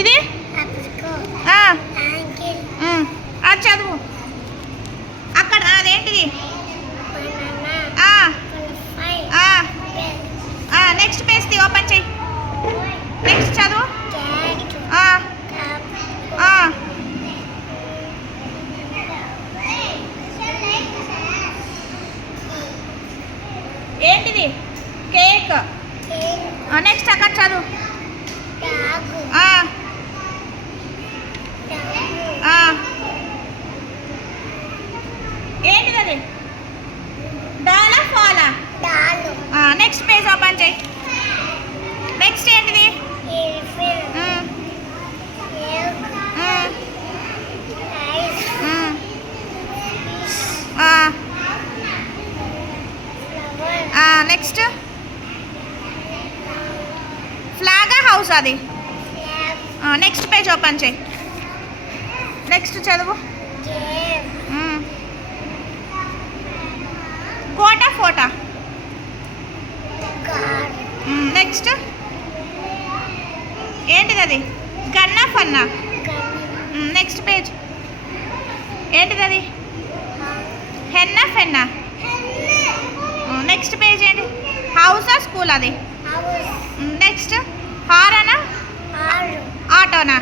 ఇది అది చదువు. అక్కడ అదేంటిది? నెక్స్ట్ పేజ్ ఓపెన్ చెయ్యి. నెక్స్ట్ చదువు. ఏంటిది? కేక్. నెక్స్ట్ అక్కడ చదువు. ఏంటిది అది? డాలా ఫాలా? నెక్స్ట్ పేజ్ ఓపెన్ చేయి. నెక్స్ట్ ఏంటిది? నెక్స్ట్ ఫ్లాగా హౌస్ అది. నెక్స్ట్ పేజ్ ఓపెన్ చేయి. నెక్స్ట్ చదువు. కోట ఫోటా. నెక్స్ట్ ఏంటిది అది? గన్నా ఫన్నా. నెక్స్ట్ పేజ్ ఏంటిది అది? హెన్నా ఫెన్నా. నెక్స్ట్ పేజ్ ఏంటి? హౌసా స్కూల్ అది? నెక్స్ట్ హారనా ఆటోనా?